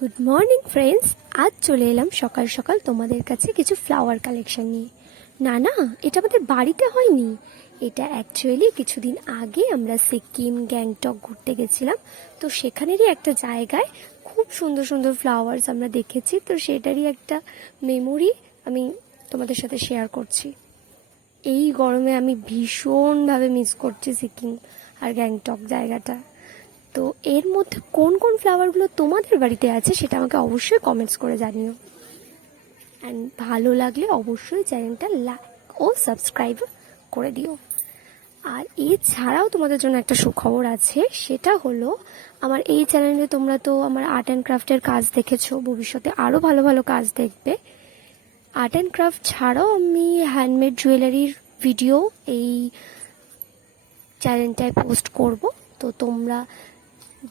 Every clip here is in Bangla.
Good morning friends. আজ চলে এলাম সকাল সকাল তোমাদের কাছে কিছু ফ্লাওয়ার কালেকশন নিয়ে। না, এটা আমাদের বাড়িতে হয়নি, এটা অ্যাকচুয়ালি কিছুদিন আগে আমরা সিকিম গ্যাংটক ঘুরতে গেছিলাম। তো সেখানেরই একটা জায়গায় খুব সুন্দর সুন্দর ফ্লাওয়ার্স আমরা দেখেছি, তো সেটারই একটা মেমোরি আমি তোমাদের সাথে শেয়ার করছি। এই গরমে আমি ভীষণভাবে মিস করছি সিকিম আর গ্যাংটক জায়গাটা। তো এর মধ্যে কোন কোন ফ্লাওয়ারগুলো তোমাদের বাড়িতে আছে সেটা আমাকে অবশ্যই কমেন্টস করে জানিও। অ্যান্ড ভালো লাগলে অবশ্যই চ্যানেলটা লাইক ও সাবস্ক্রাইব করে দিও। আর এছাড়াও তোমাদের জন্য একটা সুখবর আছে, সেটা হলো আমার এই চ্যানেলে তোমরা তো আমার আর্ট অ্যান্ড ক্রাফটের কাজ দেখেছো, ভবিষ্যতে আরও ভালো ভালো কাজ দেখবে। আর্ট অ্যান্ড ক্রাফট ছাড়াও আমি হ্যান্ডমেড জুয়েলারির ভিডিও এই চ্যানেলটায় পোস্ট করব। তো তোমরা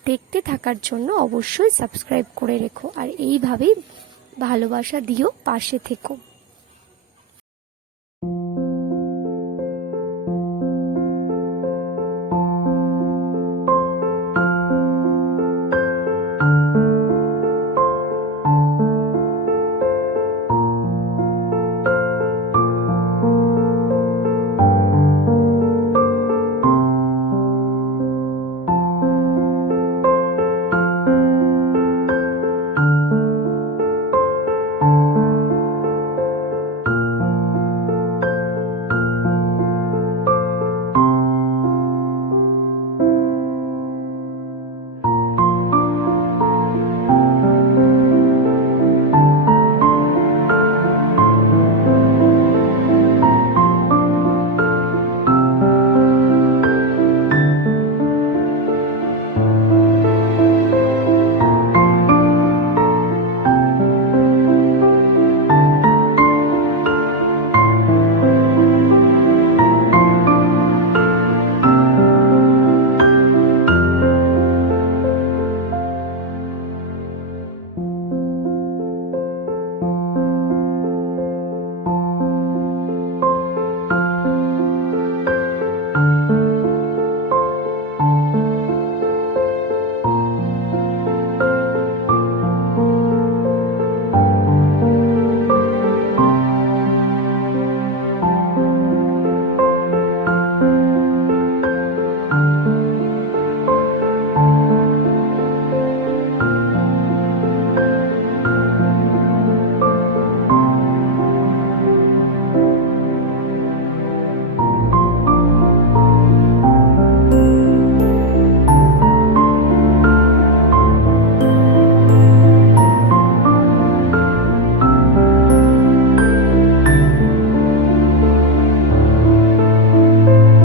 দেখতে থাকার জন্য অবশ্যই সাবস্ক্রাইব করে রেখো, আর এইভাবেই ভালোবাসা দিও, পাশে থেকো।